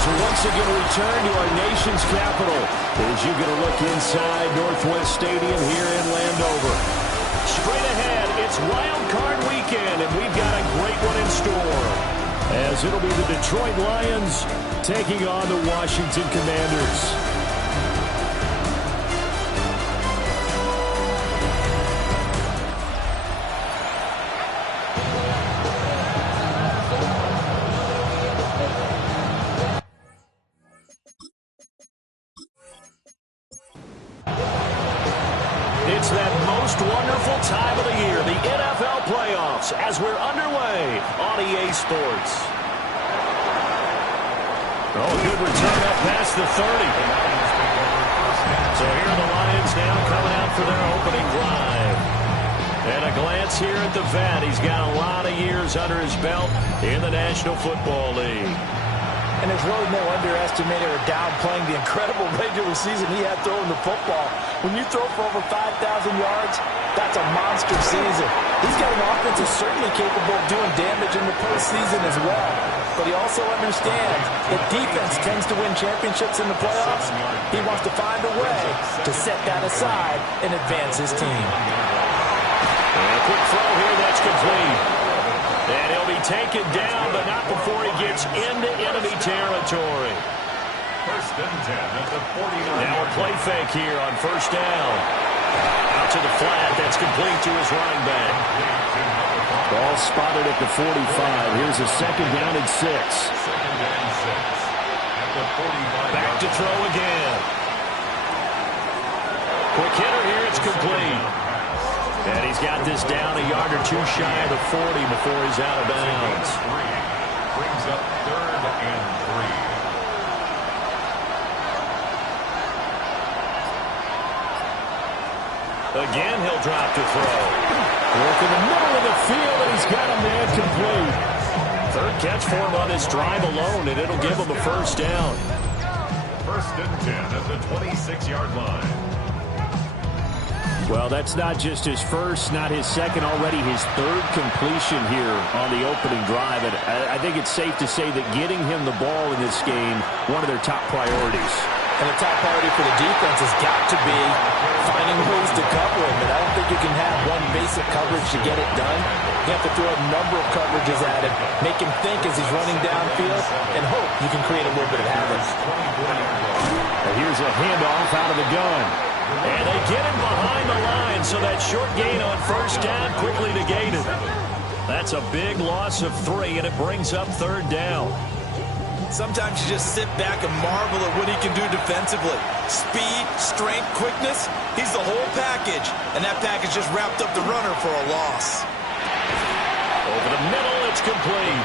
has once again returned to our nation's capital as you get a look inside Northwest Stadium here in Landover. Straight ahead, it's Wildcard weekend, and we've got a great one in store, as it'll be the Detroit Lions taking on the Washington Commanders. It's that most wonderful time of the year, the NFL playoffs, as we're underway on EA Sports. Oh, good return up past the 30. So here are the Lions now coming out for their opening drive. And a glance here at the vet. He's got a lot of years under his belt in the National Football League. And there's really no underestimating or downplaying the incredible regular season he had throwing the football. When you throw for over 5,000 yards, that's a monster season. He's got an offense that's certainly capable of doing damage in the postseason as well. But he also understands that defense tends to win championships in the playoffs. He wants to find a way to set that aside and advance his team. And a quick throw here, that's complete. And he'll be taken down, but not before he gets into enemy territory. First and 10 at the 49. Now a play fake here on first down. Out to the flat. That's complete to his running back. Ball spotted at the 45. Here's a second down and 6. Second and 6 at the 45. Back to throw again. Quick hitter here. It's complete. And he's got this down a yard or two shy of the 40 before he's out of bounds. Brings up third and 3. Again, he'll drop to throw. Work in the middle of the field, and he's got a man complete. Third catch for him on this drive alone, and it'll give him a first down. First and 10 at the 26-yard line. Well, that's not just his first, not his second, already his third completion here on the opening drive. And I think it's safe to say that getting him the ball in this game, one of their top priorities. And the top priority for the defense has got to be finding ways to cover him. And I don't think you can have one basic coverage to get it done. You have to throw a number of coverages at him, make him think as he's running downfield, and hope you can create a little bit of havoc. And here's a handoff out of the gun. And they get him behind the line, so that short gain on first down quickly negated. That's a big loss of 3, and it brings up third down. Sometimes you just sit back and marvel at what he can do defensively. Speed, strength, quickness, he's the whole package. And that package just wrapped up the runner for a loss. Over the middle, it's complete.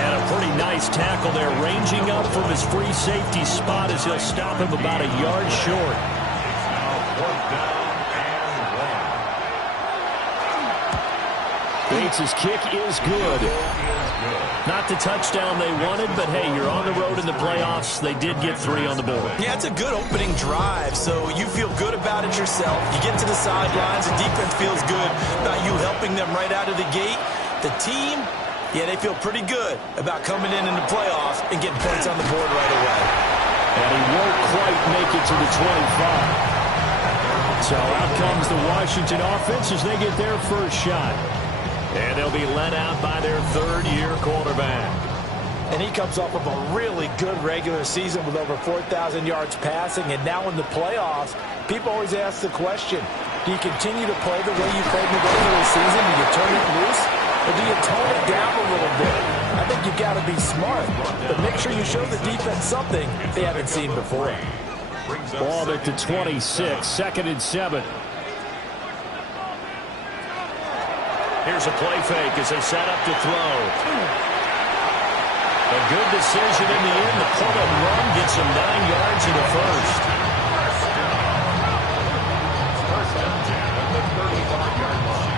And a pretty nice tackle there, ranging up from his free safety spot as he'll stop him about a yard short. Bates' kick is good. Not the touchdown they wanted, but hey, you're on the road in the playoffs. They did get 3 on the board. Yeah, it's a good opening drive, so you feel good about it yourself. You get to the sidelines, the defense feels good about you helping them right out of the gate. The team, yeah, they feel pretty good about coming in the playoffs and getting points on the board right away. And he won't quite make it to the 25. So out comes the Washington offense as they get their first shot. And they'll be led out by their third-year quarterback. And he comes off of a really good regular season with over 4,000 yards passing. And now in the playoffs, people always ask the question, do you continue to play the way you played in the regular season? Do you turn it loose? Or do you tone it down a little bit? I think you've got to be smart. But make sure you show the defense something they haven't seen before. Ball at the 26, second and 7. Here's a play fake as they set up to throw. A good decision in the end. The pull and run gets him 9 yards in the first. First and 10 at the 35-yard line.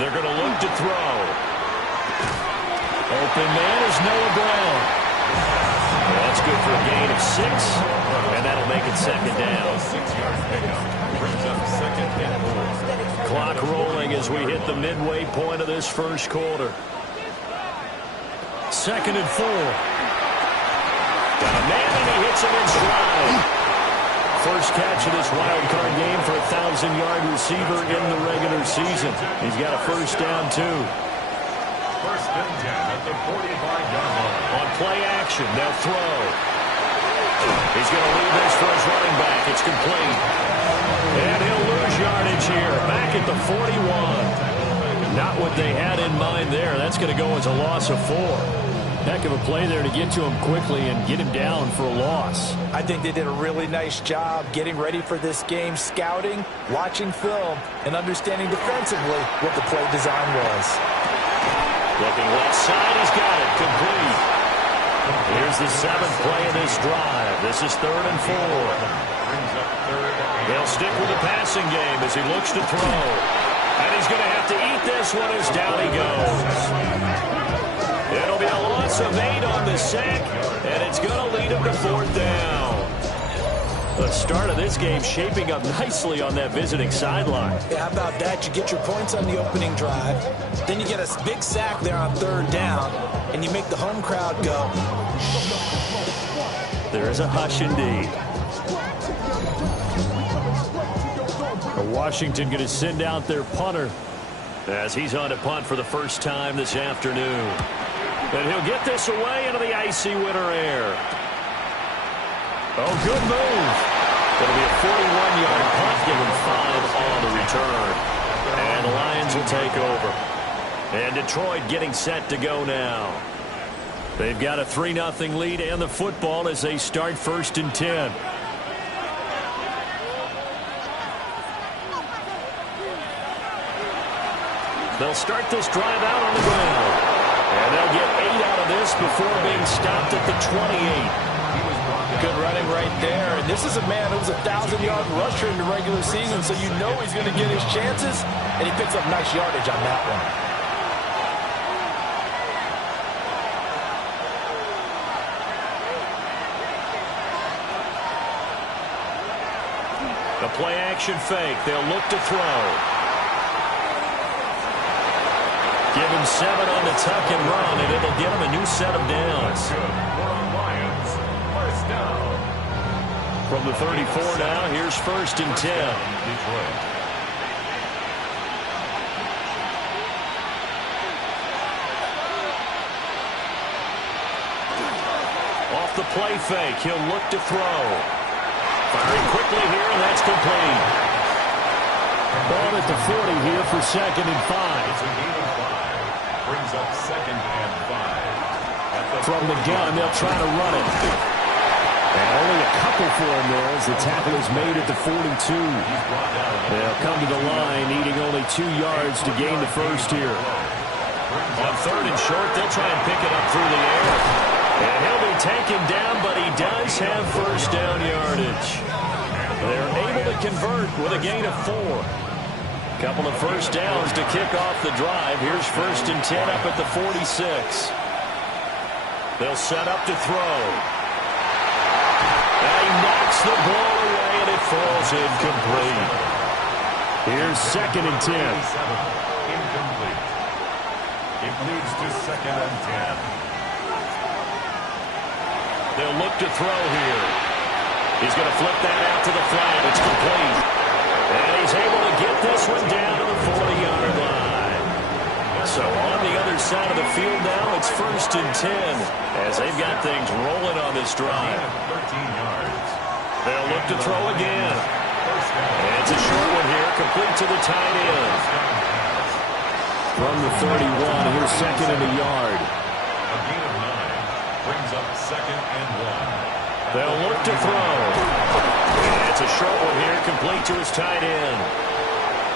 They're going to look to throw. Open man is Noah Brown. That's good for a gain of 6, and that'll make it second down. 6-yard pickup brings up second and 4. Clock rolling as we hit the midway point of this first quarter. Second and 4. Got a man, and he hits him in stride. First catch of this wild card game for a 1,000-yard receiver in the regular season. He's got a first down, too. First and 10 at the 45-yard line. On play action, they'll throw. He's going to leave this for his running back. It's complete. And he'll lose yardage here. Back at the 41. Not what they had in mind there. That's going to go as a loss of 4. Heck of a play there to get to him quickly and get him down for a loss. I think they did a really nice job getting ready for this game, scouting, watching film, and understanding defensively what the play design was. Looking left side, he's got it. Complete. Here's the 7th play of this drive. This is 3rd and 4. They'll stick with the passing game as he looks to throw. And he's going to have to eat this one as down he goes. It'll be a loss of 8 on the sack, and it's going to lead him to 4th down. The start of this game shaping up nicely on that visiting sideline. Yeah, how about that? You get your points on the opening drive, then you get a big sack there on 3rd down, and you make the home crowd go. There is a hush indeed. Washington going to send out their punter as he's on to punt for the first time this afternoon. And he'll get this away into the icy winter air. Oh, good move. It'll be a 41-yard punt, giving 5 on the return. And the Lions will take over. And Detroit getting set to go now. They've got a 3-0 lead and the football as they start 1st and 10. They'll start this drive out on the ground. And they'll get 8 out of this before being stopped at the 28. Good running right there. And this is a man who's a 1,000-yard rusher in the regular season, so you know he's going to get his chances, and he picks up nice yardage on that one. The play action fake. They'll look to throw. Give him 7 on the tuck and run, and it'll get him a new set of downs. Lions, first down. From the 34 now, here's 1st and 10. Detroit. Off the play fake, he'll look to throw. Firing quickly here, and that's complete. Ball at the 40 here for 2nd and 5. Brings up 2nd and 5. From the gun, they'll try to run it. And only a couple for him there as the tackle is made at the 42. They'll come to the line, needing only 2 yards to gain the first here. On 3rd and short, they'll try and pick it up through the air. And he'll be taken down, but he does have first down yardage. They're able to convert with a gain of 4. Couple of first downs to kick off the drive. Here's 1st and 10 up at the 46. They'll set up to throw. And he knocks the ball away, and it falls incomplete. Here's 2nd and 10. Incomplete. It leads to 2nd and 10. They'll look to throw here. He's going to flip that out to the flat. It's complete. And he's able to get this one down to the 40-yard line. So on the other side of the field now, it's 1st and 10 as they've got things rolling on this drive. 13 yards. They'll look to throw again. And it's a short one here, complete to the tight end. From the 31, here's 2nd and a yard. A gain of 9 brings up 2nd and 1. They'll look to throw. And it's a short one here, complete to his tight end.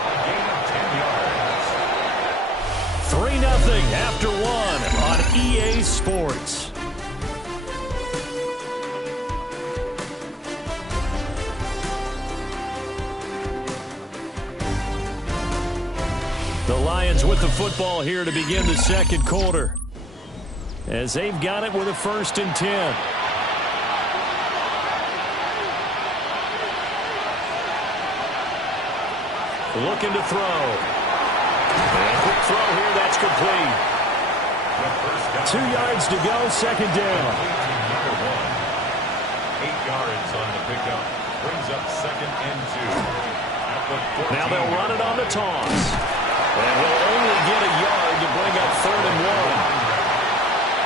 A gain of 10 yards. 3-0 after 1 on EA Sports. The Lions with the football here to begin the second quarter, as they've got it with a 1st and 10. Looking to throw. And quick throw here. That's complete. 2 yards to go. Second down. 8 yards on the pickup. Brings up 2nd and 2. Now they'll run it on the toss. And he'll only get a yard to bring up 3rd and 1.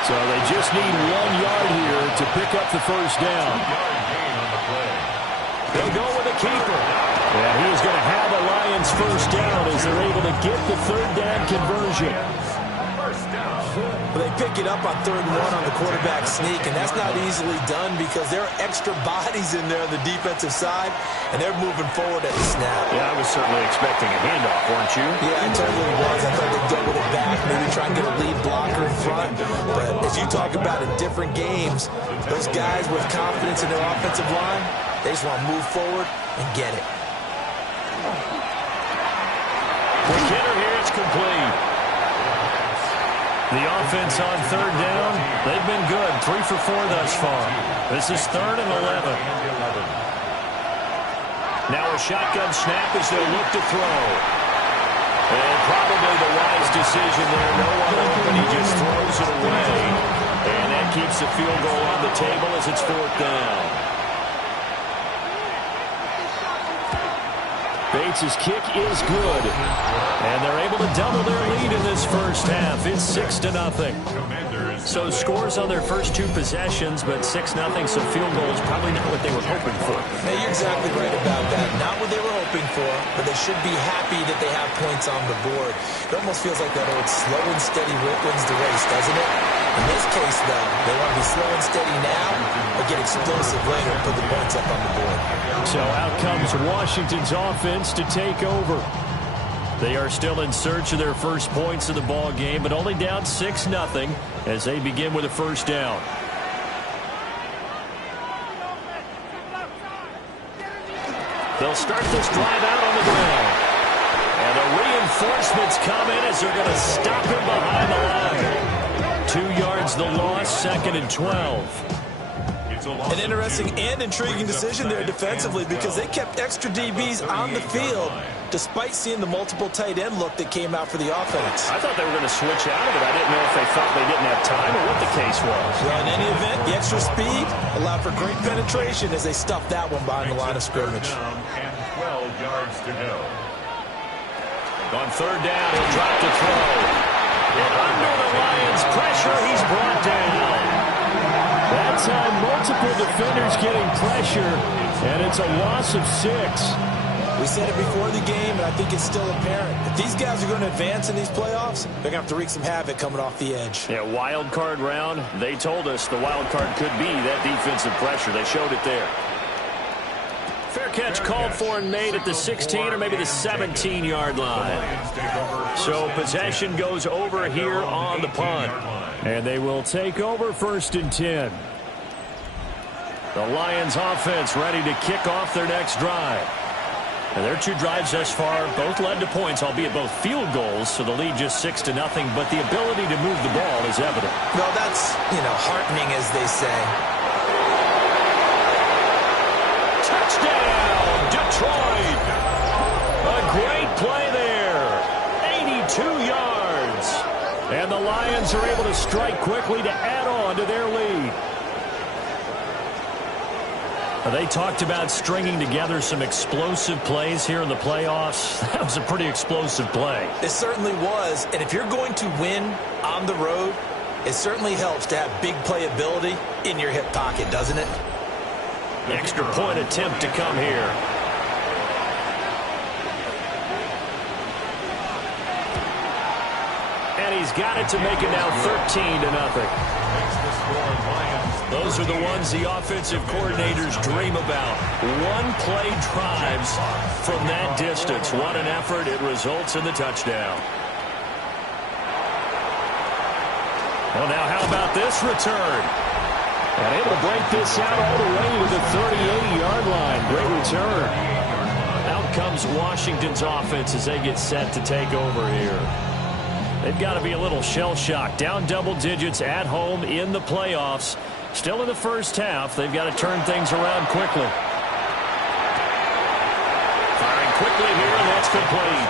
So they just need 1 yard here to pick up the first down. 2-yard gain on the play. They'll go with a keeper. And he is going to have the Lions first down as they're able to get the 3rd down conversion. They pick it up on 3rd and 1 on the quarterback sneak, and that's not easily done because there are extra bodies in there on the defensive side, and they're moving forward at the snap. Yeah, I was certainly expecting a handoff, weren't you? Yeah, I totally was. I thought they'd go with it back, maybe try and get a lead blocker in front. But as you talk about in different games, those guys with confidence in their offensive line, they just want to move forward and get it. Quick hitter here, it's complete. The offense on 3rd down, they've been good. 3 for 4 thus far. This is 3rd and 11. Now a shotgun snap as they look to throw. And probably the wise decision there. No one open, he just throws it away. And that keeps the field goal on the table as it's 4th down. Bates' kick is good. And they're able to double their lead in this first half. It's 6-0. So scores on their first 2 possessions, but 6-0, so field goal is probably not what they were hoping for. Hey, you're exactly right about that. Not what they were hoping for, but they should be happy that they have points on the board. It almost feels like that old slow and steady wins the race, doesn't it? In this case, though, they want to be slow and steady now, but get explosive later and put the points up on the board. So out comes Washington's offense to take over. They are still in search of their first points of the ball game, but only down 6-0 as they begin with a first down. They'll start this drive out on the ground. And the reinforcements come in as they're going to stop him behind the line. 2 yards the loss, 2nd and 12. An interesting and intriguing decision there defensively because they kept extra DBs on the field despite seeing the multiple tight end look that came out for the offense. I thought they were going to switch out of it. I didn't know if they thought they didn't have time or what the case was. Well, in any event, the extra speed allowed for great penetration as they stuffed that one behind the line of scrimmage. And 12 yards to go. On 3rd down, he'll drop to throw. And under the Lions' pressure, he's brought down. That time, multiple defenders getting pressure, and it's a loss of 6. We said it before the game, and I think it's still apparent. If these guys are going to advance in these playoffs, they're going to have to wreak some havoc coming off the edge. Yeah, wild card round. They told us the wild card could be that defensive pressure. They showed it there. Fair catch called for and made at the 16 or maybe the 17-yard line. So possession goes over here on the punt. And they will take over 1st and 10. The Lions offense ready to kick off their next drive. And their 2 drives thus far both led to points, albeit both field goals, so the lead just 6-0, but the ability to move the ball is evident. Well, that's, heartening, as they say. Touchdown, Detroit! A great play there. 82 yards. And the Lions are able to strike quickly to add on to their lead. They talked about stringing together some explosive plays here in the playoffs. That was a pretty explosive play. It certainly was. And if you're going to win on the road, it certainly helps to have big playability in your hip pocket, doesn't it? Extra point attempt to come here. And he's got it to make it now 13-0. Those are the ones the offensive coordinators dream about. One-play drives from that distance. What an effort. It results in the touchdown. Well, now how about this return? And able to break this out all the way to the 38-yard line. Great return. Out comes Washington's offense as they get set to take over here. They've got to be a little shell-shocked. Down double digits at home in the playoffs. Still in the first half. They've got to turn things around quickly. Firing quickly here, and that's complete.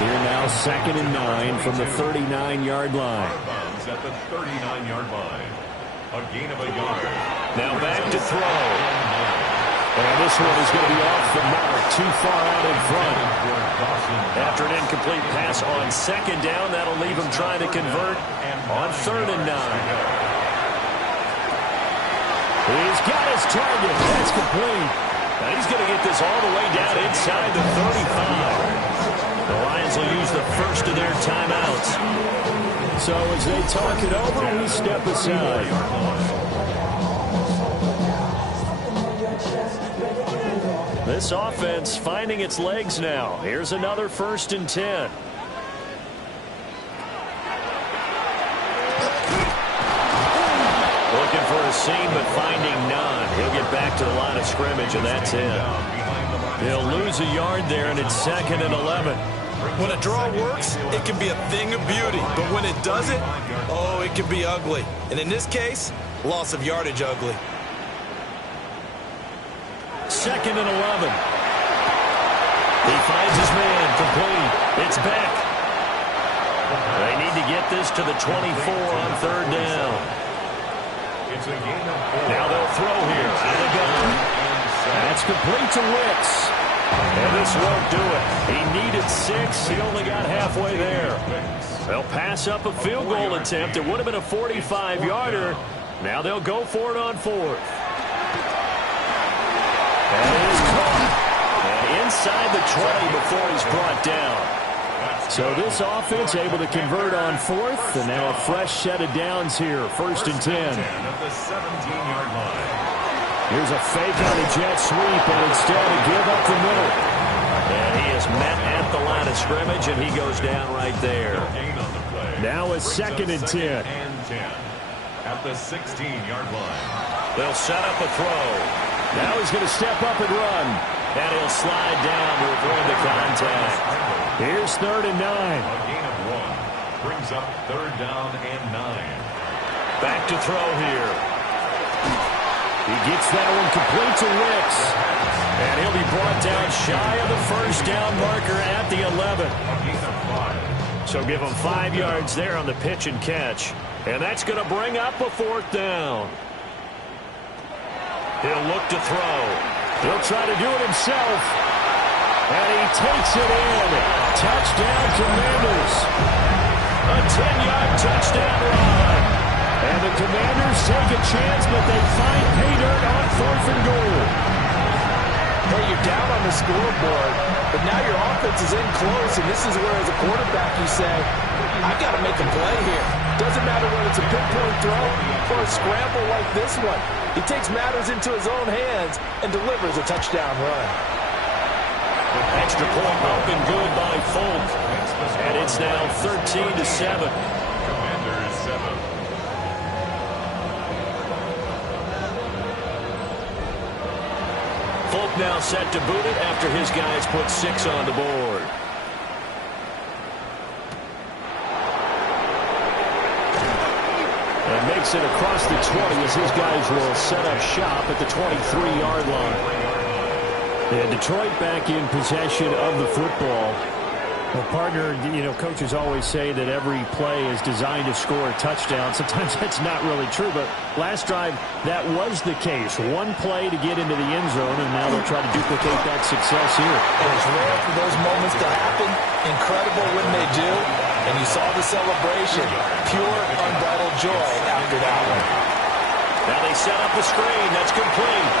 Here now, 2nd and 9 from the 39-yard line. At the 39-yard line. A gain of a yard. Now back to throw. And this one is going to be off the mark, too far out in front. After an incomplete pass on 2nd down, that'll leave him trying to convert on 3rd and 9. He's got his target. That's complete. Now he's going to get this all the way down inside the 35. The Lions will use the first of their timeouts. So as they talk it over, we step aside. This offense finding its legs now. Here's another 1st and 10. Looking for a seam, but finding none. He'll get back to the line of scrimmage, and that's it. He'll lose a yard there, and it's 2nd and 11. When a draw works, it can be a thing of beauty. But when it doesn't, oh, it can be ugly. And in this case, loss of yardage ugly. 2nd and 11. He finds his man, complete. It's Beck. They need to get this to the 24 on 3rd down. Now they'll throw here. Out of the gun. That's complete to Wicks. And this won't do it. He needed 6. He only got halfway there. They'll pass up a field goal attempt. It would have been a 45-yarder. Now they'll go for it on 4th. And it is caught. And inside the 20 before he's brought down. So this offense able to convert on 4th. And now a fresh set of downs here. 1st and 10. At the 17-yard line. Here's a fake on the jet sweep, and instead to give up the middle. And he is met at the line of scrimmage, and he goes down right there. Now it's 2nd and 10. At the 16-yard line. They'll set up a throw. Now he's going to step up and run. And he'll slide down to avoid the contact. Here's 3rd and 9. A gain of 1. Brings up 3rd down and 9. Back to throw here. He gets that one complete to Wicks. And he'll be brought down shy of the 1st down marker at the 11. So give him 5 yards there on the pitch and catch. And that's going to bring up a 4th down. He'll look to throw. He'll try to do it himself. And he takes it in. Touchdown, Commanders. A 10-yard touchdown run. And the Commanders take a chance, but they find pay dirt on 4th and goal. Hey, you're down on the scoreboard, but now your offense is in close, and this is where, as a quarterback, you say, I got to make a play here. Doesn't matter whether it's a pinpoint throw or a scramble like this one. He takes matters into his own hands and delivers a touchdown run. Extra point up and good by Folk. And it's now 13-7. Commanders 7. Folk now set to boot it after his guys put 6 on the board. And makes it across the 20 as his guys will set up shop at the 23-yard line. And Detroit back in possession of the football. Well, partner, you know, coaches always say that every play is designed to score a touchdown. Sometimes that's not really true, but last drive, that was the case. One play to get into the end zone, and now they'll try to duplicate that success here. And it's rare for those moments to happen. Incredible when they do. And you saw the celebration. Pure, unbridled joy after that one. Now they set up the screen. That's complete.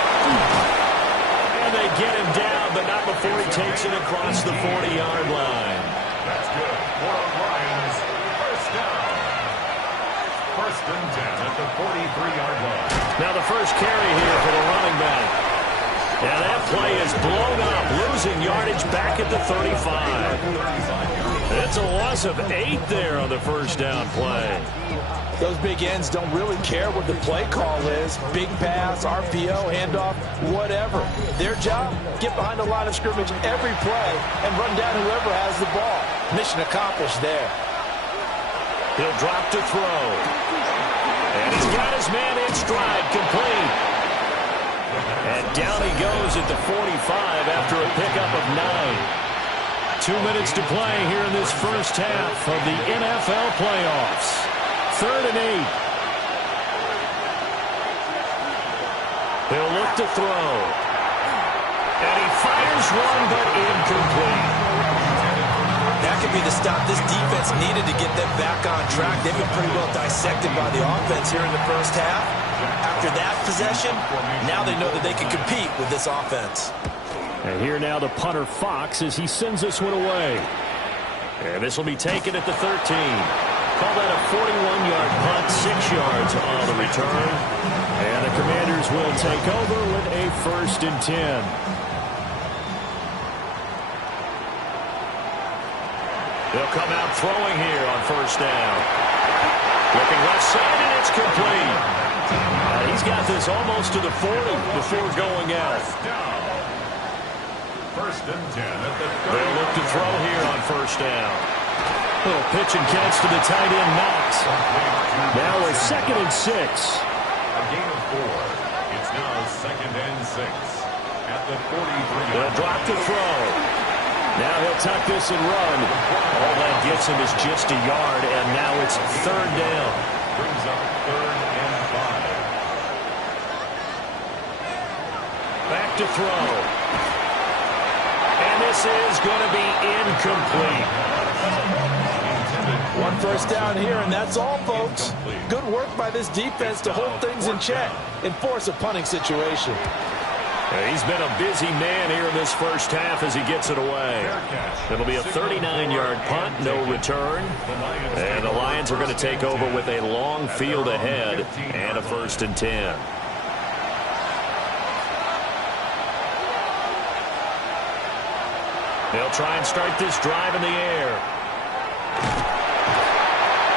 And they get him down, but not before he takes it across the 40-yard line. That's good. For Lions, 1st down. 1st and 10 at the 43-yard line. Now the first carry here for the running back. And that play is blown up, losing yardage back at the 35. It's a loss of 8 there on the 1st down play. Those big ends don't really care what the play call is. Big pass, RPO, handoff, whatever. Their job, get behind the line of scrimmage every play and run down whoever has the ball. Mission accomplished there. He'll drop to throw. And he's got his man in stride, complete. And down he goes at the 45 after a pickup of 9. 2 minutes to play here in this first half of the NFL playoffs. 3rd and 8. He'll look to throw. And he fires one, but incomplete. That could be the stop this defense needed to get them back on track. They've been pretty well dissected by the offense here in the first half. After that possession, now they know that they can compete with this offense. And here now the punter Fox as he sends this one away. And this will be taken at the 13. Call that a 41-yard punt, 6 yards on the return. And the Commanders will take over with a 1st and 10. They'll come out throwing here on 1st down. Looking left side, and it's complete. He's got this almost to the 40 before going out. 1st and 10 at the 30. They'll look to throw here on 1st down. Little pitch and catch to the tight end, Knox. Now a 2nd and 6. A gain of 4. It's now 2nd and 6 at the 43. They'll drop to throw. Now he'll tuck this and run. All that gets him is just a yard, and now it's 3rd down. Brings up 3rd and 5. Back to throw. And this is going to be incomplete. 1 first down here, and that's all, folks. Good work by this defense to hold things in check and force a punting situation. He's been a busy man here in this first half as he gets it away. It'll be a 39-yard punt, no return. And the Lions are going to take over with a long field ahead and a 1st and 10. They'll try and start this drive in the air.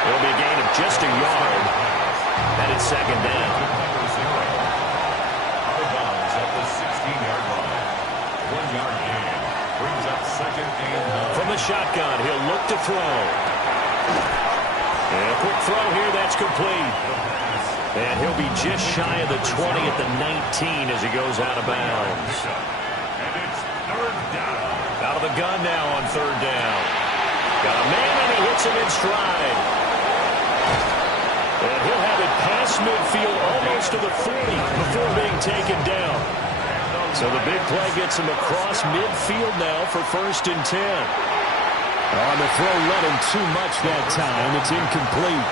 It'll be a gain of just a yard. And it's 2nd down. From the shotgun, he'll look to throw. And a quick throw here, that's complete. And he'll be just shy of the 20 at the 19 as he goes out of bounds. And it's 3rd down. Out of the gun now on 3rd down. Got a man, and he hits him in stride. And he'll have it past midfield almost to the 40 before being taken down. So the big play gets him across midfield now for 1st and 10. On the throw, let him too much that time. It's incomplete.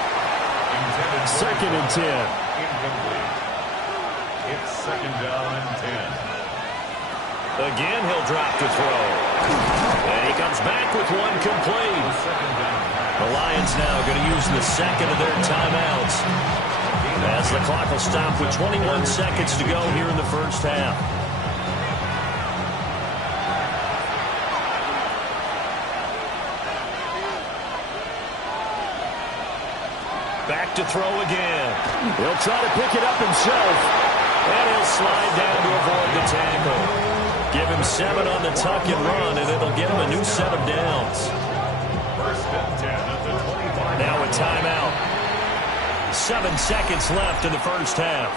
2nd and 10. Incomplete. It's 2nd down and 10. Again, he'll drop to throw. And he comes back with one complete. The Lions now going to use the 2nd of their timeouts as the clock will stop with 21 seconds to go here in the first half. Back to throw again. He'll try to pick it up himself. And he'll slide down to avoid the tackle. Give him 7 on the tuck and run, and it'll get him a new set of downs. 1st and 10 at the 25. Now a timeout. 7 seconds left in the first half.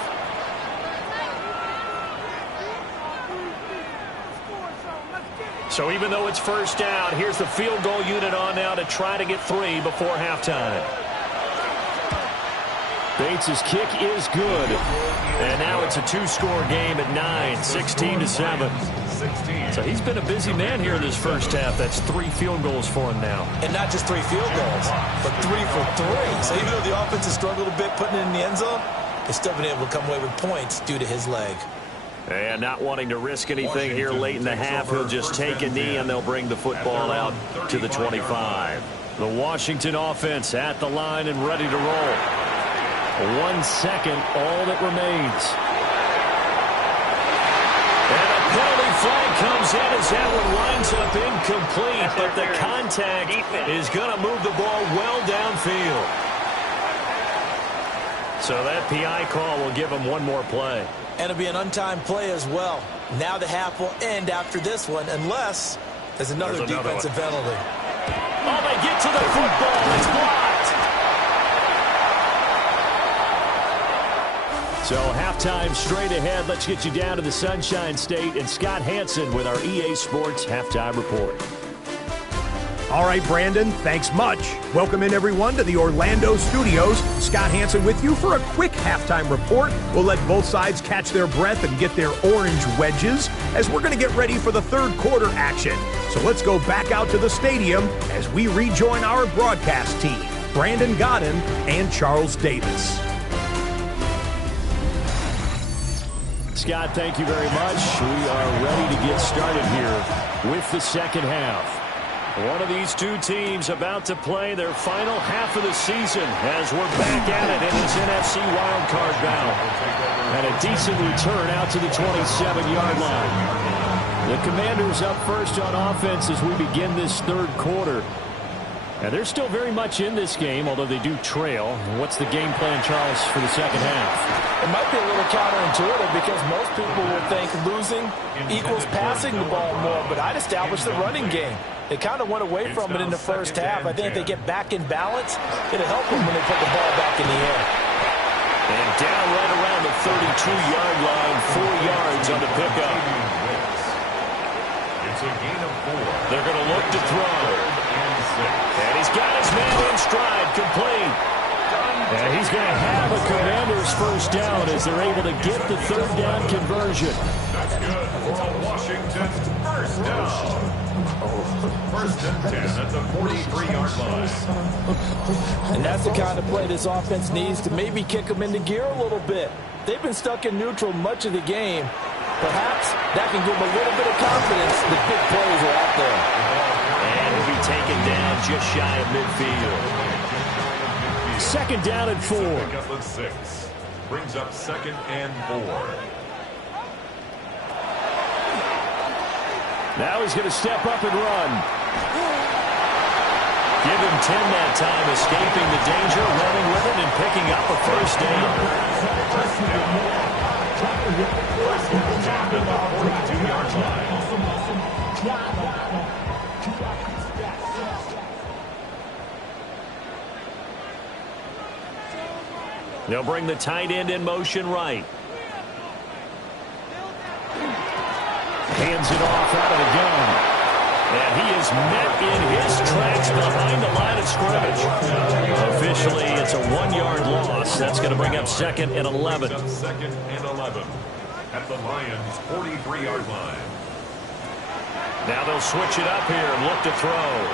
So even though it's 1st down, here's the field goal unit on now to try to get 3 before halftime. Bates' kick is good. And now it's a 2-score game at 9, 16-7. So he's been a busy man here in this first half. That's 3 field goals for him now. And not just 3 field goals, but 3 for 3. So even though the offense has struggled a bit putting it in the end zone, they've still been able to come away with points due to his leg. And not wanting to risk anything here late in the half, he'll just take a knee and they'll bring the football out to the 25. The Washington offense at the line and ready to roll. 1 second, all that remains. And a penalty flag comes in as that one winds up incomplete, but the contact is going to move the ball well downfield. So that PI call will give him one more play. And it'll be an untimed play as well. Now the half will end after this one, unless there's another defensive penalty. Oh, they get to the football. It's blocked. So halftime straight ahead. Let's get you down to the Sunshine State and Scott Hansen with our EA Sports Halftime Report. All right, Brandon, thanks much. Welcome in, everyone, to the Orlando studios. Scott Hansen with you for a quick halftime report. We'll let both sides catch their breath and get their orange wedges as we're going to get ready for the third quarter action. So let's go back out to the stadium as we rejoin our broadcast team, Brandon Godden and Charles Davis. Scott, thank you very much. We are ready to get started here with the second half. One of these two teams about to play their final half of the season as we're back at it in this NFC Wildcard bout. And a decent return out to the 27-yard line. The Commanders up first on offense as we begin this third quarter. And they're still very much in this game, although they do trail. What's the game plan, Charles, for the second half? It might be a little counterintuitive because most people would think losing equals passing the ball more, but I'd establish the running game. They kind of went away from it in the first half. I think if they get back in balance, it'll help them when they put the ball back in the air. And down right around the 32-yard line, 4 yards on the pickup. It's a gain of 4. They're going to look to throw. And he's got his man in stride, complete. And he's going to have a Commander's first down as they're able to get the third down conversion. That's good for a Washington first down. First and 10 at the 43-yard line. And that's the kind of play this offense needs to maybe kick them into gear a little bit. They've been stuck in neutral much of the game. Perhaps that can give them a little bit of confidence. The big plays are out there. And he'll be taken down just shy of midfield. Second down and 4. Pickup of 6. Brings up second and 4. Now he's going to step up and run. Give him 10 that time, escaping the danger, running with it, and picking up a first down. At the 42-yard line. They'll bring the tight end in motion right. Hands it off out of the gun. And he is met in his tracks behind the line of scrimmage. Officially, it's a 1-yard loss. That's going to bring up second and 11. Second and 11 at the Lions' 43-yard line. Now they'll switch it up here and look to throw.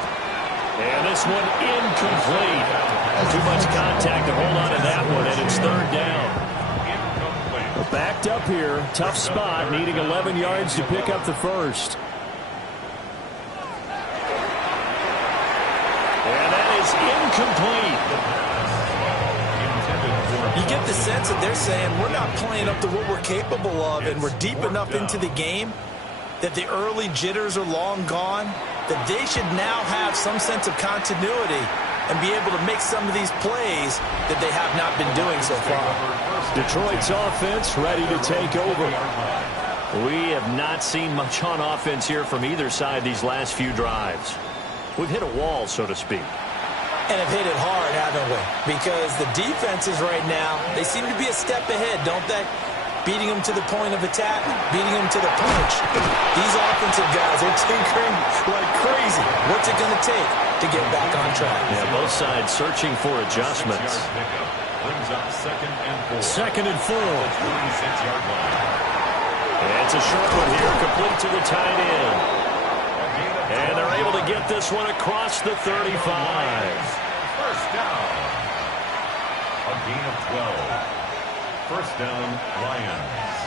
And this one incomplete. Too much contact to hold on to that one, and it's third down. Backed up here, tough spot, needing 11 yards to pick up the first. And that is incomplete. You get the sense that they're saying we're not playing up to what we're capable of, and we're deep enough into the game that the early jitters are long gone, that they should now have some sense of continuity and be able to make some of these plays that they have not been doing so far. Detroit's offense ready to take over. We have not seen much on offense here from either side these last few drives. We've hit a wall, so to speak. And have hit it hard, haven't we? Because the defenses right now, they seem to be a step ahead, don't they? Beating them to the point of attack, beating them to the punch. These offensive guys are tinkering like crazy. What's it going to take to get back on track? Yeah, both sides searching for adjustments. Brings up second and 4. Second and 4. 26-yard line. And it's a short one here, complete to the tight end. And they're able to get this one across the 35. First down. A gain of 12. First down, Lions.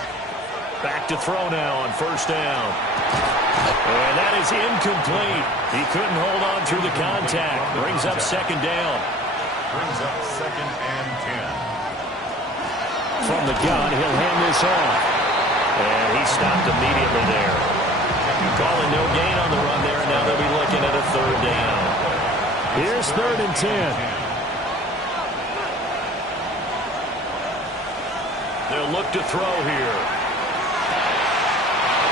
Back to throw now on first down. And that is incomplete. He couldn't hold on through the contact. Brings up second down. Brings up second and 10. From the gun, he'll hand this off. And he stopped immediately there. Calling no gain on the run there, and now they'll be looking at a third down. Here's third and 10. They'll look to throw here.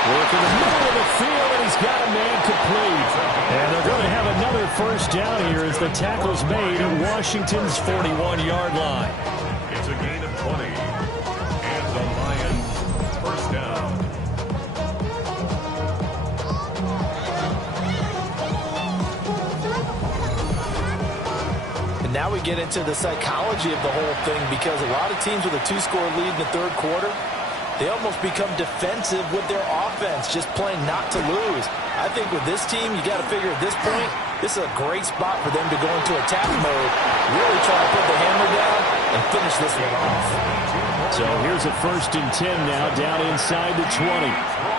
Working the middle of the field, and he's got a man complete. And they're going to have another first down here as the tackle's made at Washington's 41-yard line. It's a gain of 20. we get into the psychology of the whole thing, because a lot of teams with a 2-score lead in the third quarter, they almost become defensive with their offense, just playing not to lose. I think with this team, you got to figure at this point, this is a great spot for them to go into attack mode, really try to put the hammer down and finish this one off. So here's a 1st and 10 now, down inside the 20.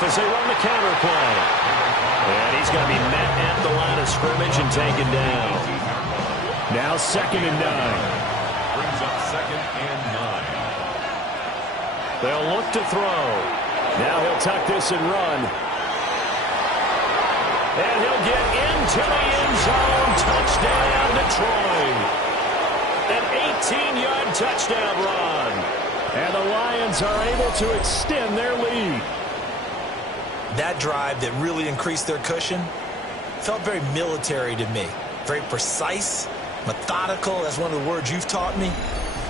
As they run the counter play. And he's going to be met at the line of scrimmage and taken down. Now 2nd and 9. Brings up 2nd and 9. They'll look to throw. Now he'll tuck this and run. And he'll get into the end zone. Touchdown, Detroit. An 18-yard touchdown run. And the Lions are able to extend their lead. That drive that really increased their cushion felt very military to me. Very precise, methodical. That's one of the words you've taught me.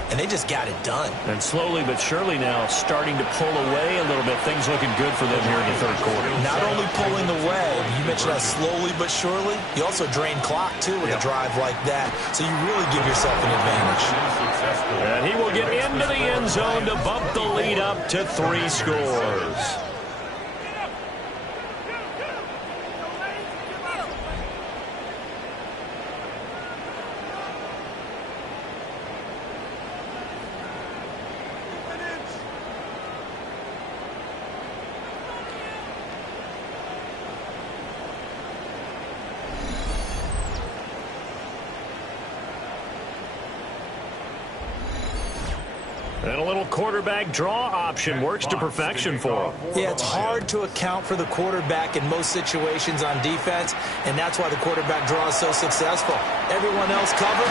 And they just got it done. And slowly but surely now starting to pull away a little bit. Things looking good for them here in the third quarter. Not only pulling away, you mentioned that slowly but surely. You also drain clock, too, with a drive like that. So you really give yourself an advantage. And he will get into the end zone to bump the lead up to 3 scores. And a little quarterback draw option works to perfection for him. Yeah, it's hard to account for the quarterback in most situations on defense, and that's why the quarterback draw is so successful. Everyone else covered,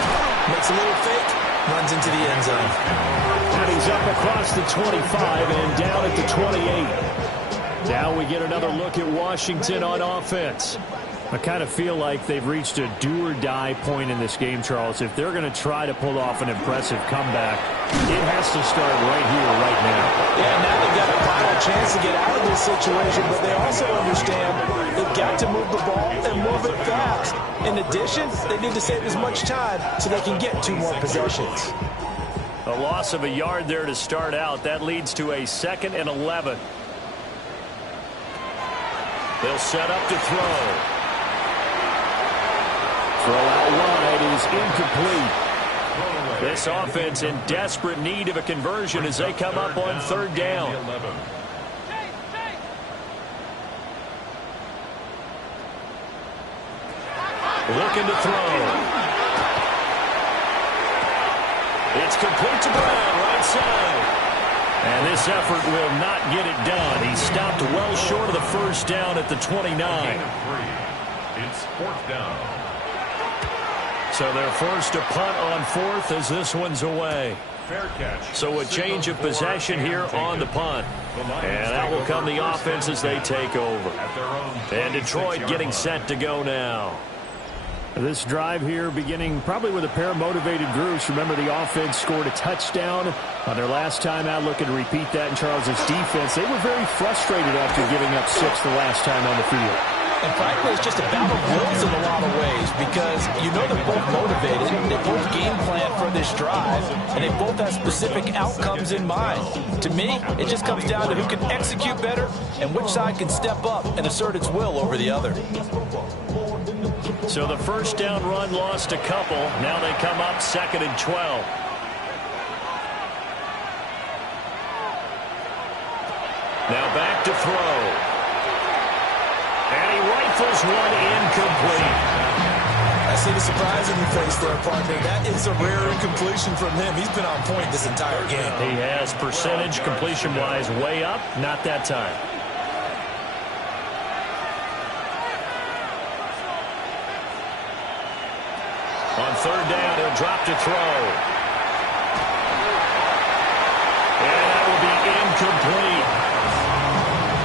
makes a little fake, runs into the end zone. And he's up across the 25 and down at the 28. Now we get another look at Washington on offense. I kind of feel like they've reached a do-or-die point in this game, Charles. If they're going to try to pull off an impressive comeback, it has to start right here, right now. Yeah, now they've got a final chance to get out of this situation, but they also understand they've got to move the ball and move it fast. In addition, they need to save as much time so they can get 2 more possessions. A loss of a yard there to start out. That leads to a 2nd and 11. They'll set up to throw. Throw out wide is incomplete. This offense in desperate need of a conversion as they come up on 3rd down. Looking to throw. It's complete to Brown, right side. And this effort will not get it done. He stopped well short of the 1st down at the 29. It's 4th down. So they're forced to punt on 4th as this one's away. Fair catch. So a change of possession here on the punt. And out will come the offense as they take over. And Detroit getting set to go now. This drive here beginning probably with a pair of motivated groups. Remember, the offense scored a touchdown on their last time out. Looking to repeat that in Charles's defense. They were very frustrated after giving up 6 the last time on the field. And frankly, it's just a battle of wills in a lot of ways, because you know they're both motivated, they both game plan for this drive, and they both have specific outcomes in mind. To me, it just comes down to who can execute better and which side can step up and assert its will over the other. So the 1st down run lost a couple. Now they come up 2nd and 12. Now back to throw. And he rifles one incomplete. I see the surprise in your face there, partner. That is a rare incompletion from him. He's been on point this entire game. He has percentage completion-wise way up. Not that time. On 3rd down, he'll drop to throw. And that will be incomplete.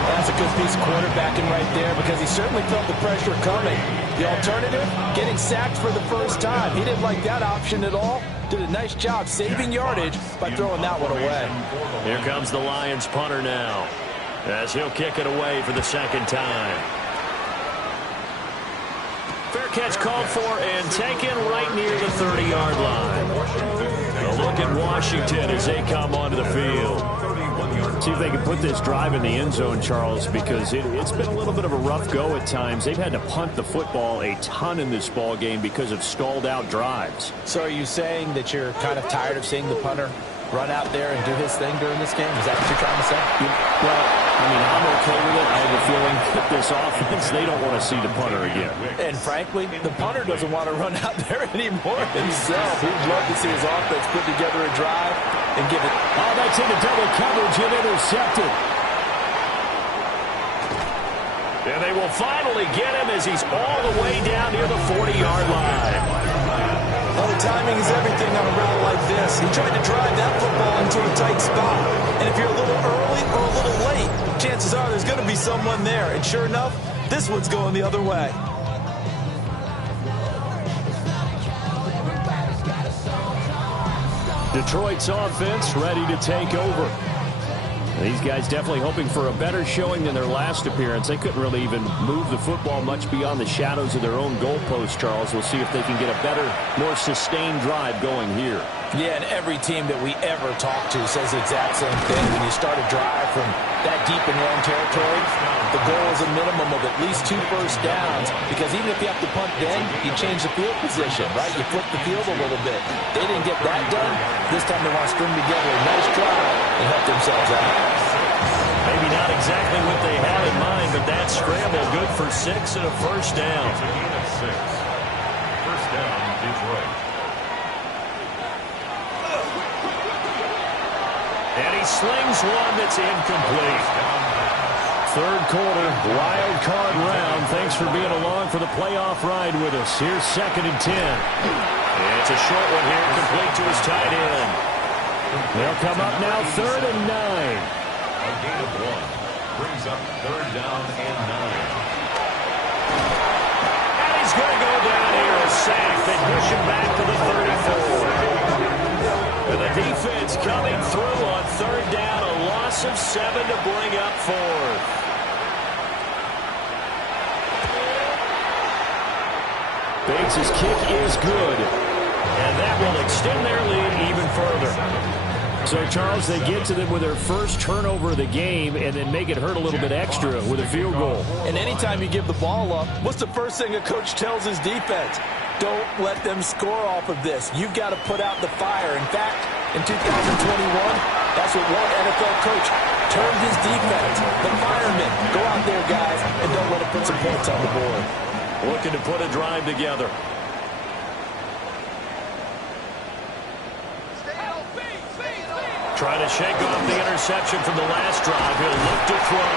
That's a good piece of quarterbacking right there, because he certainly felt the pressure coming. The alternative, getting sacked for the 1st time. He didn't like that option at all. Did a nice job saving yardage by throwing that one away. Here comes the Lions punter now, as he'll kick it away for the 2nd time. catch called for and taken right near the 30-yard line. A look at Washington as they come onto the field. See if they can put this drive in the end zone, Charles, because it's been a little bit of a rough go at times. They've had to punt the football a ton in this ball game because of stalled-out drives. So are you saying that you're kind of tired of seeing the punter run out there and do his thing during this game? Is that what you're trying to say? Well, I mean, I'm okay with it. I have a feeling that this offense, they don't want to see the punter again. And frankly, the punter doesn't want to run out there anymore himself. He'd love to see his offense put together a drive and give it. Oh, that's into double coverage and intercepted. And they will finally get him as he's all the way down near the 40-yard line. Well, the timing is everything on a route like this. He tried to drive that football into a tight spot. And if you're a little early or a little late, chances are there's going to be someone there. And sure enough, this one's going the other way. Detroit's offense ready to take over. These guys definitely hoping for a better showing than their last appearance. They couldn't really even move the football much beyond the shadows of their own goalpost, Charles. We'll see if they can get a better, more sustained drive going here. Yeah, and every team that we ever talk to says the exact same thing. When you start a drive from that deep in your own territory, the goal is a minimum of at least 2 first downs, because even if you have to punt then, you change the field position, right? You flip the field a little bit. They didn't get that done. This time they want to string together a nice drive and help themselves out. Maybe not exactly what they had in mind, but that scramble good for 6 and a first down. It's a gain of 6. First down, Detroit. And he slings one that's incomplete. Third quarter, wild card round. Thanks for being along for the playoff ride with us. Here's 2nd and 10. It's a short one here, complete to his tight end. They'll come up now 3rd and 9. A gain of 1. Brings up 3rd down and 9. And he's going to go down here, a sack. They push him back to the 34. And the defense coming through on 3rd down, a loss of 7 to bring up 4th. Bates' kick is good, and that will extend their lead even further. So, Charles, they get to them with their first turnover of the game and then make it hurt a little bit extra with a field goal. And anytime you give the ball up, what's the first thing a coach tells his defense? Don't let them score off of this. You've got to put out the fire. In fact, in 2021, that's what one NFL coach termed his defense. The firemen. Go out there, guys, and don't let it put some points on the board. Looking to put a drive together. Trying to shake off the interception from the last drive. He'll look to throw.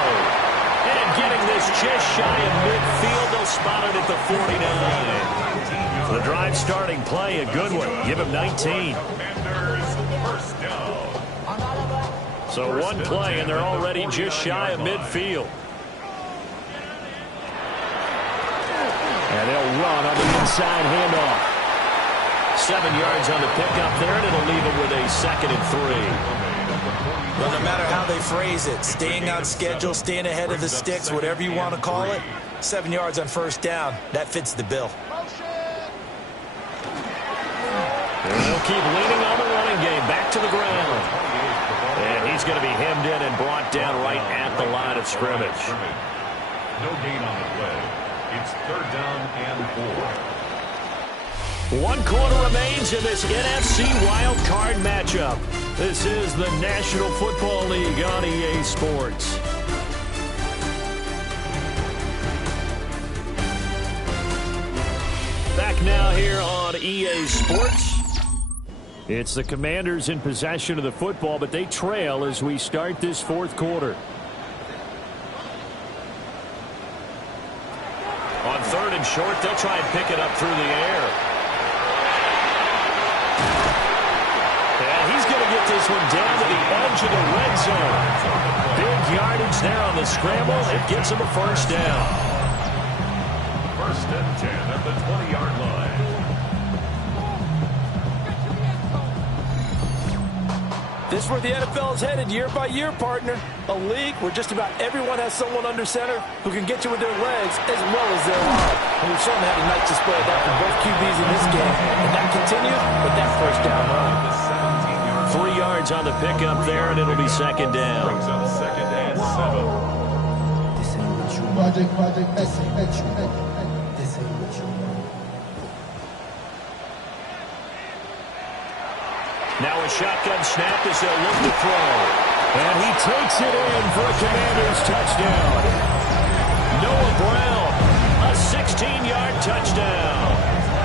And getting this just shy of midfield. They'll spot it at the 49. The drive starting play, a good one. Give him 19. So one play, and they're already just shy of midfield. And they'll run on the inside handoff. 7 yards on the pickup there, and it'll leave them with a 2nd and 3. Well, no matter how they phrase it, staying on schedule, staying ahead of the sticks, whatever you want to call it, 7 yards on 1st down, that fits the bill. And they'll keep leaning on the running game, back to the ground. And he's going to be hemmed in and brought down right at the line of scrimmage. No gain on the play. It's 3rd down and 4. 1 quarter remains in this NFC Wildcard matchup. This is the National Football League on EA Sports. Back now here on EA Sports. It's the Commanders in possession of the football, but they trail as we start this 4th quarter. On 3rd and short, they'll try and pick it up through the air. And he's going to get this one down to the edge of the red zone. Big yardage there on the scramble. It gets him a 1st down. 1st and 10 at the 20-yard line. This is where the NFL is headed year by year, partner. A league where just about everyone has someone under center who can get you with their legs as well as their arm. And we've certainly had a nice display of that from both QBs in this game. And that continued with that first down run. 3 yards on the pickup there, and it'll be second down. Brings up second and 7. Project S15. Now a shotgun snap as they'll look to throw. And he takes it in for a Commanders touchdown. Noah Brown, a 16-yard touchdown.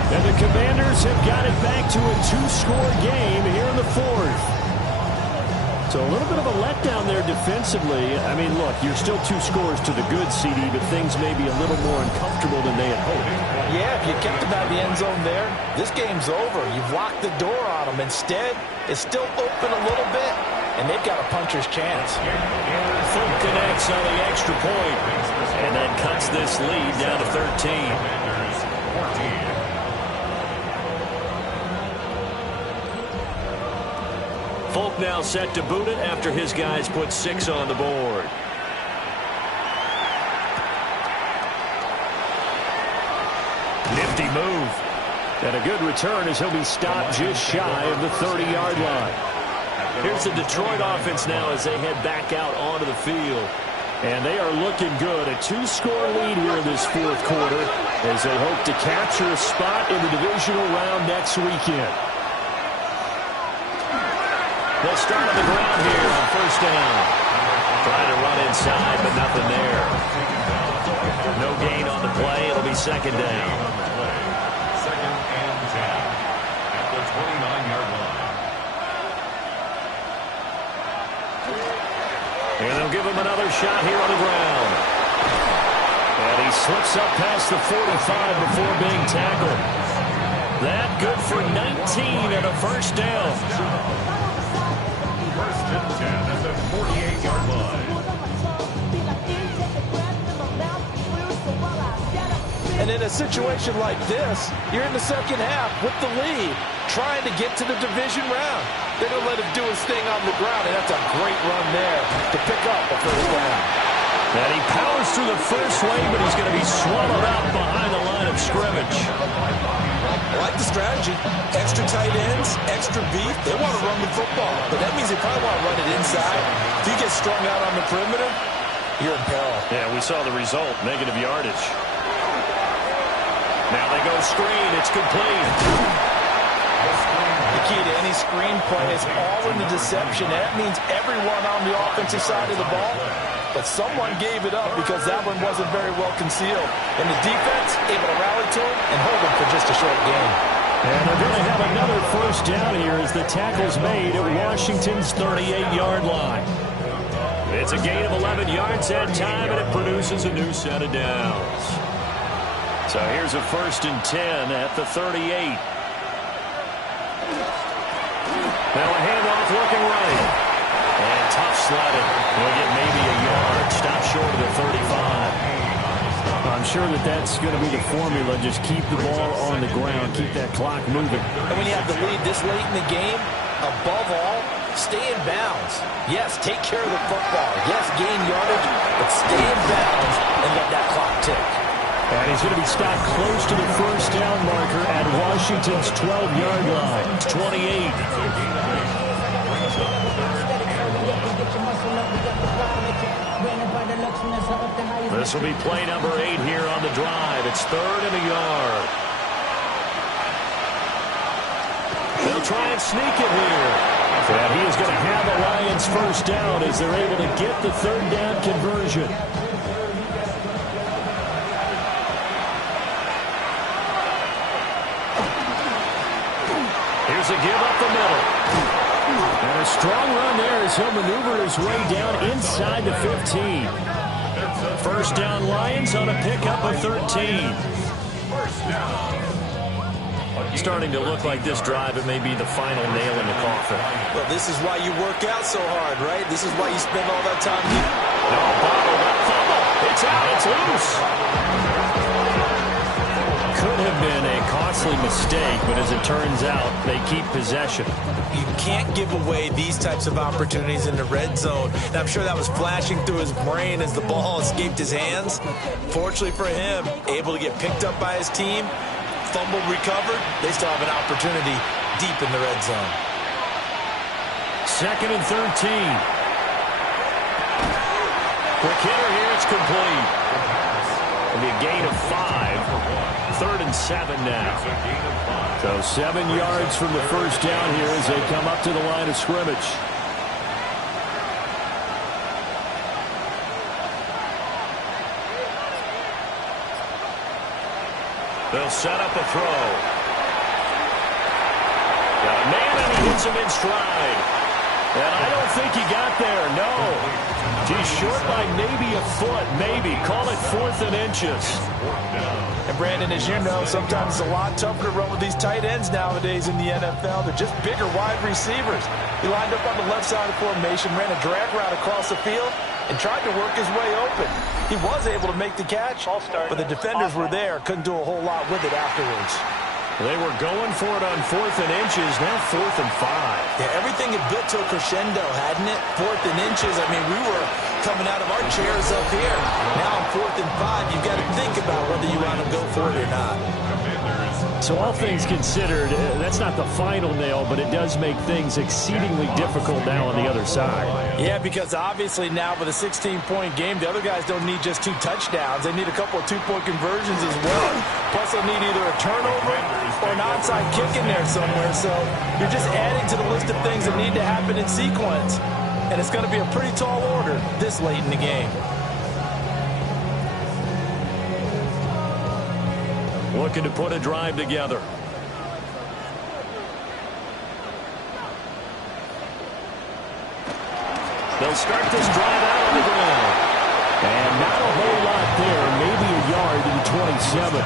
And the Commanders have got it back to a 2-score game here in the 4th. So a little bit of a letdown there defensively. I mean, look, you're still 2 scores to the good, CD, but things may be a little more uncomfortable than they had hoped. Yeah, if you kept them out of the end zone there, this game's over. You've locked the door on them. Instead, it's still open a little bit, and they've got a puncher's chance. Fulk connects on the extra point, and that cuts this lead down to 13. Fulk now set to boot it after his guys put 6 on the board. Nifty move. And a good return as he'll be stopped just shy of the 30-yard line. Here's the Detroit offense now as they head back out onto the field. And they are looking good. A 2-score lead here in this 4th quarter as they hope to capture a spot in the divisional round next weekend. They'll start on the ground here on first down. Trying to run inside, but nothing there. No gain on the play. It'll be second down. Second and 10 at the 29-yard line. And they'll give him another shot here on the ground. And he slips up past the 45 before being tackled. That good for 19 and a first down. First and 10 at the 48-yard line. And in a situation like this, you're in the second half with the lead, trying to get to the division round. They're going to let him do his thing on the ground, and that's a great run there to pick up a first down. And he powers through the first lane, but he's going to be swallowed up behind the line of scrimmage. I like the strategy. Extra tight ends, extra beef. They want to run the football, but that means they probably want to run it inside. If you get strung out on the perimeter, you're in peril. Yeah, we saw the result, negative yardage. Now they go screen. It's complete. The key to any screen play is all in the deception. That means everyone on the offensive side of the ball. But someone gave it up because that one wasn't very well concealed. And the defense able to rally to him and hold him for just a short game. And they're going to have another first down here as the tackle's made at Washington's 38-yard line. It's a gain of 11 yards that time, and it produces a new set of downs. So here's a first and 10 at the 38. Now a handoff looking right. And tough sledding. He'll get maybe a yard. Stop short of the 35. I'm sure that that's going to be the formula. Just keep the ball on the ground. Keep that clock moving. And when you have the lead this late in the game, above all, stay in bounds. Yes, take care of the football. Yes, gain yardage, but stay in bounds and let that clock tick. And he's going to be stopped close to the first down marker at Washington's 12-yard line. It's 28. This will be play number 8 here on the drive. It's 3rd and a yard. They'll try and sneak it here. And he is going to have the Lions first down as they're able to get the 3rd down conversion. Here's a give up the middle. And a strong run there as he'll maneuver his way down inside the 15. First down Lions on a pickup of 13. Starting to look like this drive, it may be the final nail in the coffin. Well, this is why you work out so hard, right? This is why you spend all that time here. No, bottled up fumble. It's out. It's loose. could have been a costly mistake, but as it turns out, they keep possession. You can't give away these types of opportunities in the red zone. And I'm sure that was flashing through his brain as the ball escaped his hands. Fortunately for him, able to get picked up by his team, fumbled, recovered. They still have an opportunity deep in the red zone. 2nd and 13. Quick hitter here, it's complete. It'll be a gain of 5. 3rd and 7 now. So 7 yards from the first down here as they come up to the line of scrimmage. They'll set up a throw. Got a man and he hits him in stride. And I don't think he got there, no. He's short by maybe a foot, maybe. Call it 4th and inches. And Brandon, as you know, sometimes it's a lot tougher to run with these tight ends nowadays in the NFL. They're just bigger wide receivers. He lined up on the left side of the formation, ran a drag route across the field, and tried to work his way open. He was able to make the catch, but the defenders were there, couldn't do a whole lot with it afterwards. They were going for it on 4th and inches, now 4th and 5. Yeah, everything had built to a crescendo, hadn't it? 4th and inches. I mean, we were coming out of our chairs up here. Now on 4th and 5, you've got to think about whether you want to go for it or not. So all things considered, that's not the final nail, but it does make things exceedingly difficult now on the other side. Yeah, because obviously now with a 16-point game, the other guys don't need just 2 touchdowns. They need a couple of 2-point conversions as well. Plus they'll need either a turnover or an onside kick in there somewhere. So you're just adding to the list of things that need to happen in sequence. And it's going to be a pretty tall order this late in the game. Looking to put a drive together. They'll start this drive out on the ground. And not a whole lot there, maybe a yard to the 27.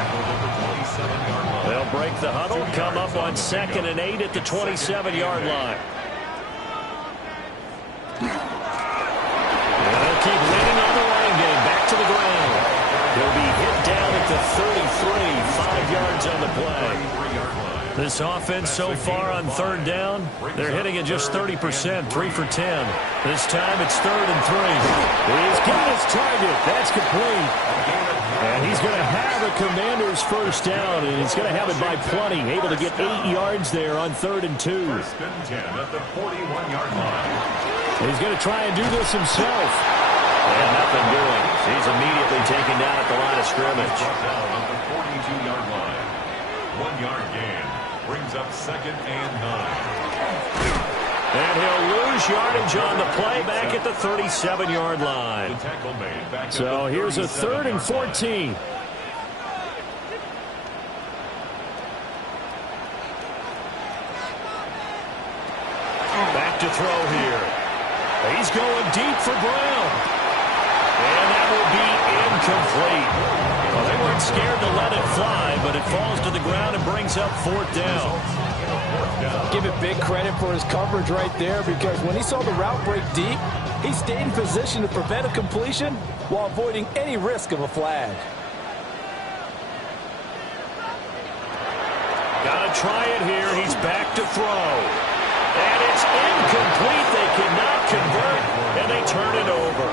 They'll break the huddle, come up on 2nd and 8 at the 27-yard line. And they'll keep leaning on the running game, back to the ground. He'll be hit down at the 33, 5 yards on the play. This offense so far on 3rd down, they're hitting at just 30%, 3 for 10. This time it's 3rd and 3. He's got his target. That's complete. And he's going to have a Commander's first down, and he's going to have it by plenty. Able to get 8 yards there on 3rd and 2. 1st and 10 at the 41-yard line. He's going to try and do this himself. And nothing doing. He's immediately taken down at the line of scrimmage. Down at the 42-yard line. 1-yard gain. Brings up 2nd and 9. And he'll lose yardage on the play back at the 37-yard line. The tackle made back So here's a 3rd and 14. Back to throw here. He's going deep for Brown. And that will be incomplete. Well, they weren't scared to let it fly, but it falls to the ground and brings up 4th down. Give it big credit for his coverage right there, because when he saw the route break deep, he stayed in position to prevent a completion while avoiding any risk of a flag. Got to try it here. He's back to throw. And it's incomplete. They cannot convert, and they turn it over.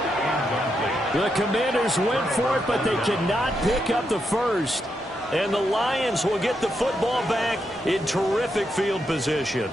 The Commanders went for it, but they cannot pick up the first. And the Lions will get the football back in terrific field position.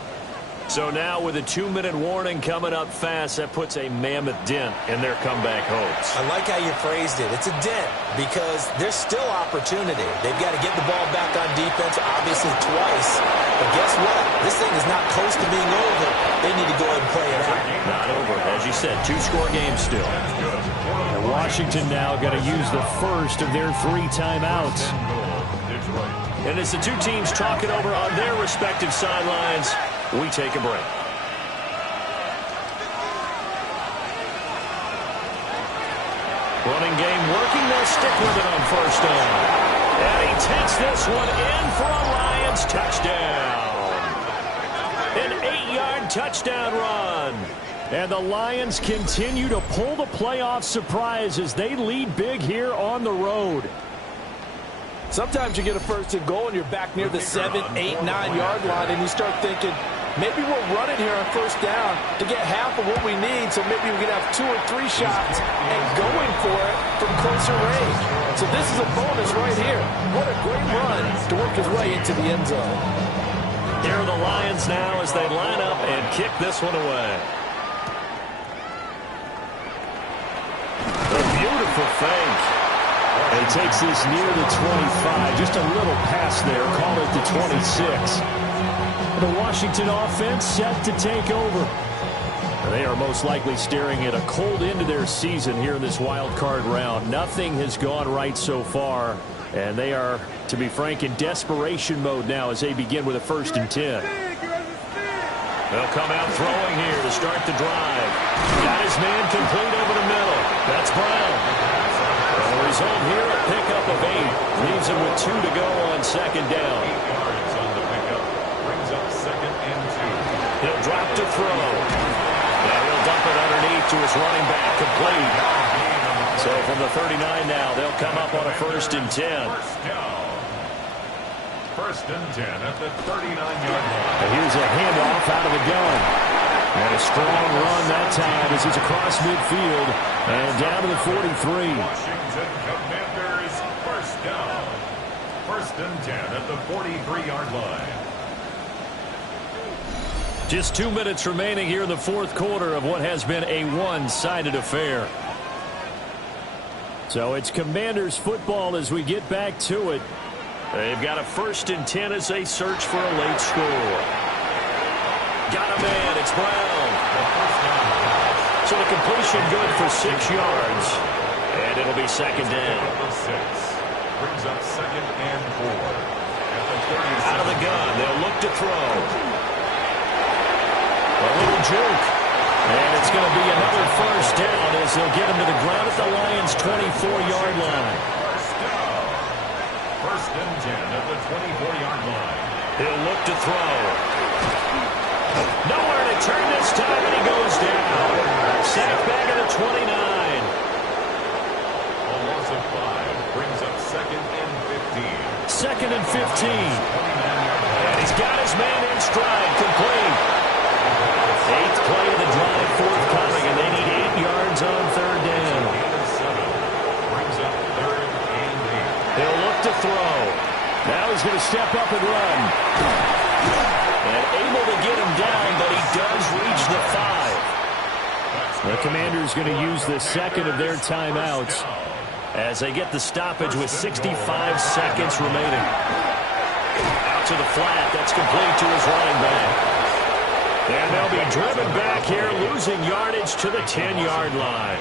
So now with a 2-minute warning coming up fast, that puts a mammoth dent in their comeback hopes. I like how you phrased it. It's a dent because there's still opportunity. They've got to get the ball back on defense, obviously twice. But guess what? This thing is not close to being over. They need to go ahead and play it out. Not over. As you said, 2-score game still. And Washington now got to use the first of their 3 timeouts. And as the two teams talk it over on their respective sidelines, we take a break. Running game working. They'll stick with it on 1st down. And he takes this one in for a Lions touchdown. An 8-yard touchdown run. And the Lions continue to pull the playoff surprise as they lead big here on the road. Sometimes you get a 1st and goal and you're back near the 7, 8, 9-yard line, and you start thinking, maybe we're running here on 1st down to get half of what we need, so maybe we can have 2 or 3 shots and going for it from closer range. So this is a bonus right here. What a great run to work his way into the end zone. Here are the Lions now as they line up and kick this one away. A beautiful fake. And he takes this near the 25. Just a little pass there. Call it the 26. The Washington offense set to take over. They are most likely staring at a cold end to their season here in this wild card round. Nothing has gone right so far. And they are, to be frank, in desperation mode now as they begin with a 1st and 10. They'll come out throwing here to start the drive. Got his man complete over the middle. That's Brown. And the result here, a pickup of 8. Leaves him with 2 to go on 2nd down. 8 yards on the pickup. Brings up 2nd and 2. He'll drop to throw. And he'll dump it underneath to his running back, complete. So from the 39 now, they'll come up on a 1st and 10. 1st and 10 at the 39-yard line. And here's a handoff out of the gun. And a strong run that time as he's across midfield and down to the 43. Washington Commanders 1st down. 1st and 10 at the 43-yard line. Just 2 minutes remaining here in the 4th quarter of what has been a one-sided affair. So it's Commanders football as we get back to it. They've got a 1st and 10 as they search for a late score. Got a man, it's Brown. So the completion good for 6 yards. And it'll be 2nd down. Brings up 2nd and 4. At the out of the gun, they'll look to throw. A little juke. And it's going to be another 1st down as they'll get him to the ground at the Lions' 24-yard line. 1st and 10 at the 24-yard line. He'll look to throw. Nowhere to turn this time, and he goes down. Sacked back at the 29. A loss of 5 brings up 2nd and 15. 2nd and 15. And he's got his man in stride, complete. 8th play of the drive forthcoming, and they need 8 yards on 3rd down. Brings up 3rd and 8. He'll look to throw. Now he's going to step up and run. And able to get him down, but he does reach the 5. The Commanders going to use the 2nd of their timeouts as they get the stoppage with 65 seconds remaining. Out to the flat. That's complete to his running back. And they'll be driven back here, losing yardage to the 10-yard line.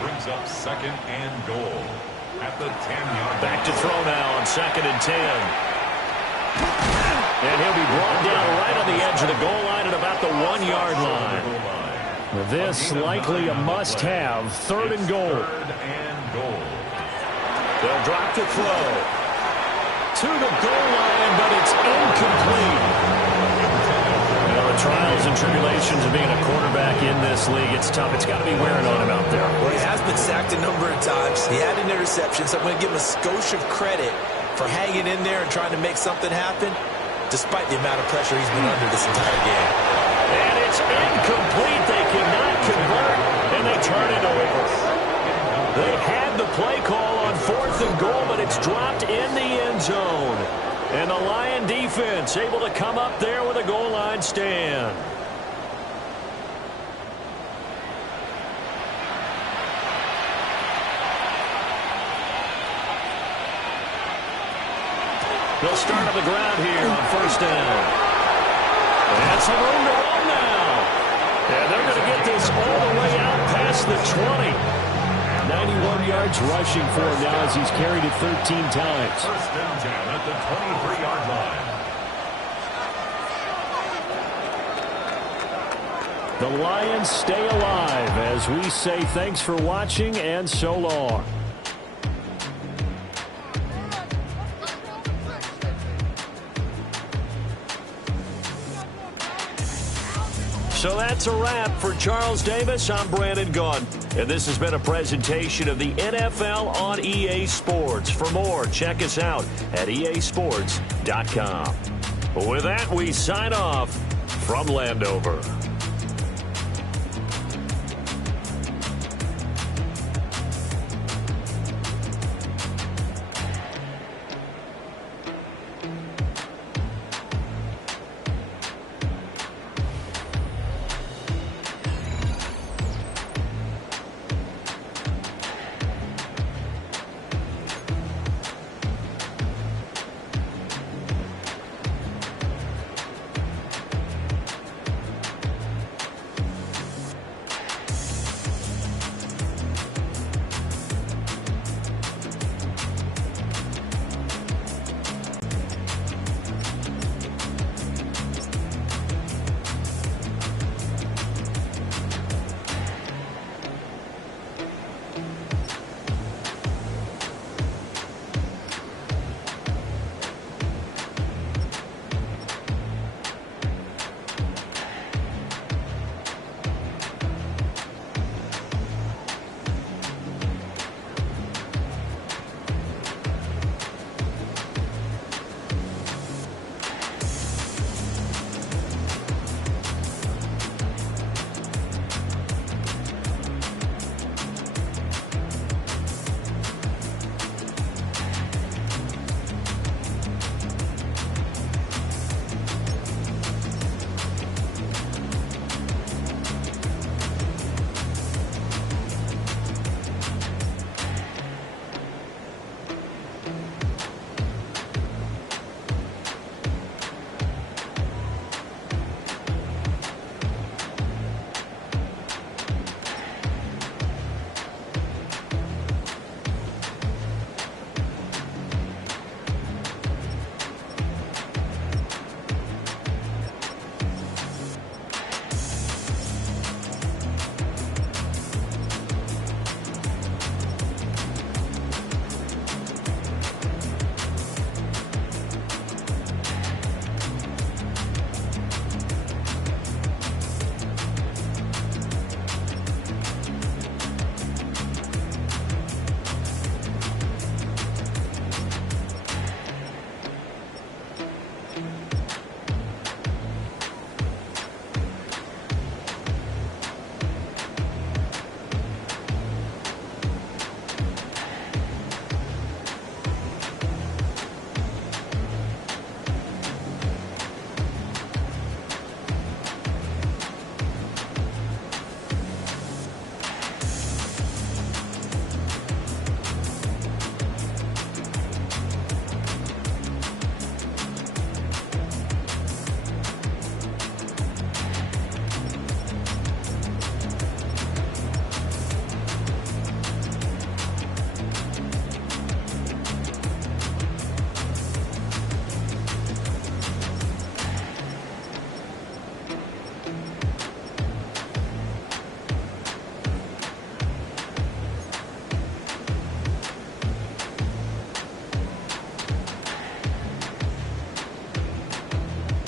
Brings up 2nd and goal at the 10-yard line. Back to throw now on 2nd and 10. And he'll be brought down right on the edge of the goal line at about the 1-yard line. This likely a must-have, 3rd and goal. 3rd and goal. They'll drop to throw. To the goal line, but it's incomplete. You know, the trials and tribulations of being a quarterback in this league, it's tough. It's got to be wearing on him out there. Well, he has been sacked a number of times. He had an interception, so I'm going to give him a skosh of credit for hanging in there and trying to make something happen, despite the amount of pressure he's been under this entire game. And it's incomplete. They cannot convert, and they turn it over. They had the play call on 4th and goal, but it's dropped in the end zone. And the Lion defense able to come up there with a goal line stand. They'll start on the ground here on 1st down. And some room to run now. And they're going to get this all the way out past the 20. 91 yards rushing for him now as he's carried it 13 times. 1st and 10 at the 23-yard line. The Lions stay alive as we say thanks for watching and so long. So that's a wrap. For Charles Davis, I'm Brandon Gaudin. And this has been a presentation of the NFL on EA Sports. For more, check us out at easports.com. With that, we sign off from Landover.